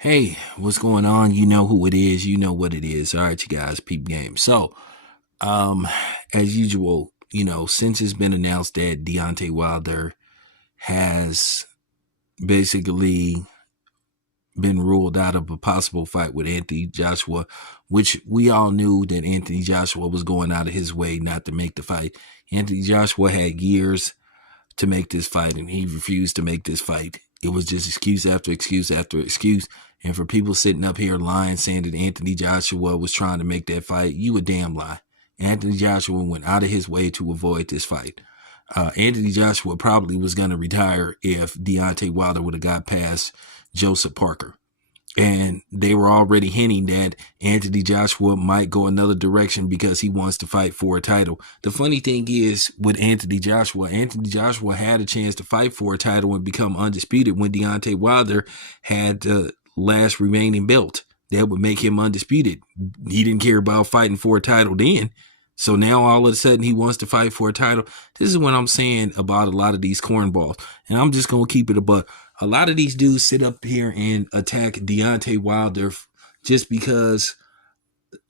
Hey, what's going on? You know who it is. You know what it is. All right, you guys, peep game. Um, as usual, since it's been announced that Deontay Wilder has basically been ruled out of a possible fight with Anthony Joshua, which we all knew that Anthony Joshua was going out of his way not to make the fight. Anthony Joshua had years to make this fight, and he refused to make this fight. It was just excuse after excuse after excuse. And for people sitting up here lying, saying that Anthony Joshua was trying to make that fight, you a damn lie. Anthony Joshua went out of his way to avoid this fight. Anthony Joshua probably was going to retire if Deontay Wilder would have got past Joseph Parker. And they were already hinting that Anthony Joshua might go another direction because he wants to fight for a title. The funny thing is with Anthony Joshua had a chance to fight for a title and become undisputed when Deontay Wilder had the last remaining belt. That would make him undisputed. He didn't care about fighting for a title then. So now all of a sudden he wants to fight for a title. This is what I'm saying about a lot of these cornballs. And I'm just going to keep it a buck. A lot of these dudes sit up here and attack Deontay Wilder just because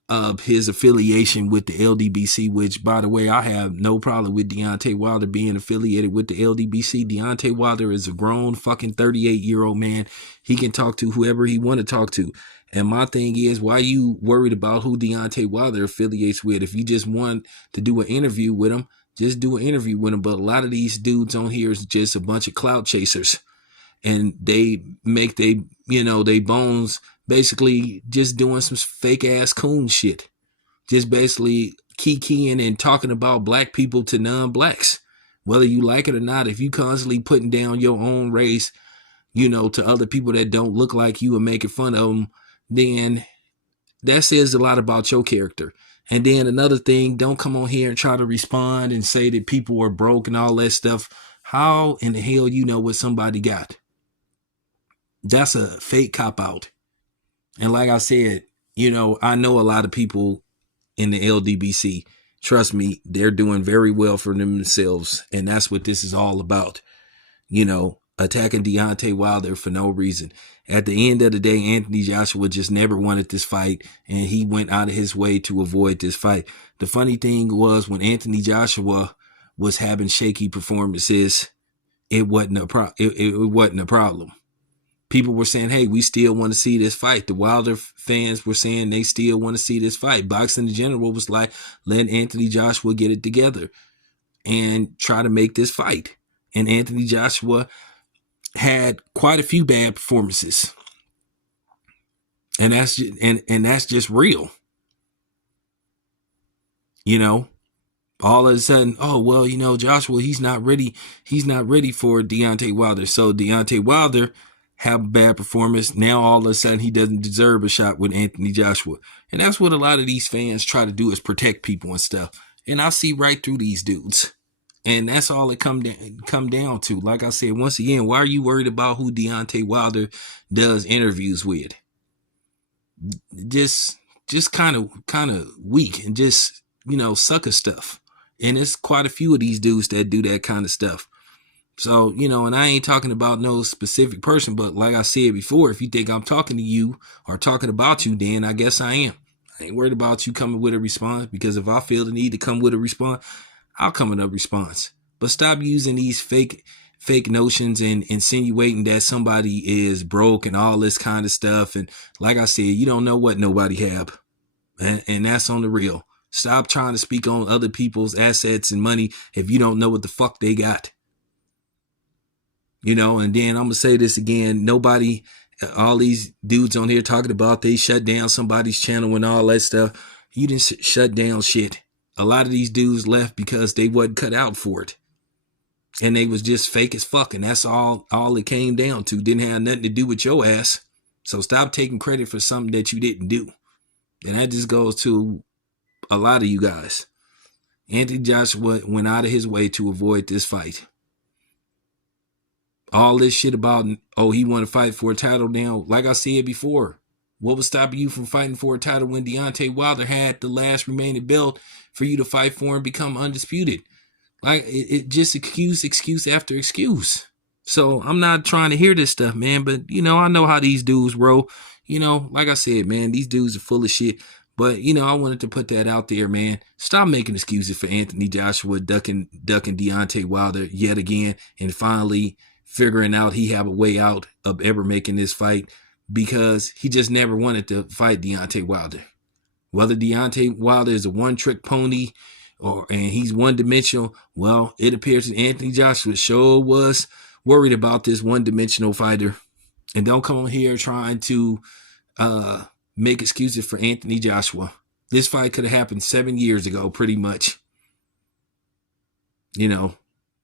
of his affiliation with the LDBC, which, by the way, I have no problem with Deontay Wilder being affiliated with the LDBC. Deontay Wilder is a grown fucking 38-year-old man. He can talk to whoever he want to talk to. And my thing is, why you worried about who Deontay Wilder affiliates with? If you just want to do an interview with him, just do an interview with him. But a lot of these dudes on here is just a bunch of clout chasers. And they make they bones basically just doing some fake ass coon shit. Just basically keying and talking about black people to non-blacks. Whether you like it or not, if you constantly putting down your own race, to other people that don't look like you and making fun of them, then that says a lot about your character. And then another thing, don't come on here and try to respond and say that people are broke and all that stuff. How in the hell you know what somebody got? That's a fake cop out. And like I said, I know a lot of people in the LDBC. Trust me, they're doing very well for themselves. And that's what this is all about. Attacking Deontay Wilder for no reason. At the end of the day, Anthony Joshua just never wanted this fight, and he went out of his way to avoid this fight. The funny thing was when Anthony Joshua was having shaky performances, it wasn't a problem. People were saying, hey, we still want to see this fight. The Wilder fans were saying they still want to see this fight. Boxing in general was like, let Anthony Joshua get it together and try to make this fight. And Anthony Joshua had quite a few bad performances. And that's just real. All of a sudden, oh, well, Joshua, he's not ready for Deontay Wilder. So Deontay Wilder have a bad performance. Now all of a sudden he doesn't deserve a shot with Anthony Joshua. And that's what a lot of these fans try to do, is protect people and stuff. And I see right through these dudes. And that's all it come down to. Like I said, once again, why are you worried about who Deontay Wilder does interviews with? Just kind of weak and just, sucker stuff. And it's quite a few of these dudes that do that kind of stuff. So, and I ain't talking about no specific person, but like I said before, if you think I'm talking to you or talking about you, then I guess I am. I ain't worried about you coming with a response, because if I feel the need to come with a response, I'll come with a response. But stop using these fake notions and insinuating that somebody is broke and all this kind of stuff. And like I said, you don't know what nobody have. And that's on the real. Stop trying to speak on other people's assets and money if you don't know what the fuck they got. And then I'm going to say this again. Nobody, all these dudes on here talking about they shut down somebody's channel and all that stuff. You didn't shut down shit. A lot of these dudes left because they wasn't cut out for it. And they was just fake as fuck. And that's all it came down to. Didn't have nothing to do with your ass. So stop taking credit for something that you didn't do. And that just goes to a lot of you guys. Anthony Joshua went out of his way to avoid this fight. All this shit about, oh, he want to fight for a title now. Like I said before, what was stopping you from fighting for a title when Deontay Wilder had the last remaining belt for you to fight for and become undisputed? Like, it just excuse after excuse. So I'm not trying to hear this stuff, man. But, I know how these dudes roll. Like I said, man, these dudes are full of shit. But, I wanted to put that out there, man. Stop making excuses for Anthony Joshua ducking Deontay Wilder yet again, and finally figuring out he have a way out of ever making this fight, because he just never wanted to fight Deontay Wilder. Whether Deontay Wilder is a one-trick pony and he's one-dimensional, well, it appears that Anthony Joshua sure was worried about this one-dimensional fighter. And don't come on here trying to make excuses for Anthony Joshua. This fight could have happened 7 years ago, pretty much.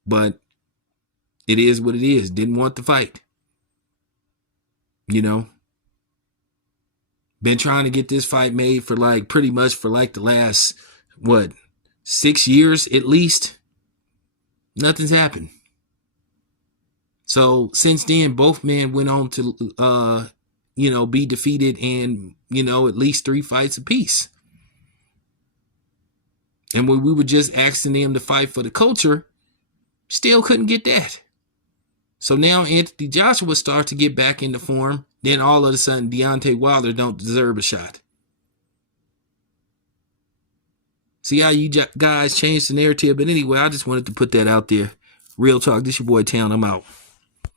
But it is what it is. Didn't want the fight. Been trying to get this fight made for pretty much for the last, 6 years at least. Nothing's happened. So since then, both men went on to, be defeated in, at least 3 fights apiece. And when we were just asking them to fight for the culture, still couldn't get that. So now Anthony Joshua starts to get back into form. Then all of a sudden, Deontay Wilder don't deserve a shot. See how you guys changed the narrative? But anyway, I just wanted to put that out there. Real talk. This your boy Town. I'm out.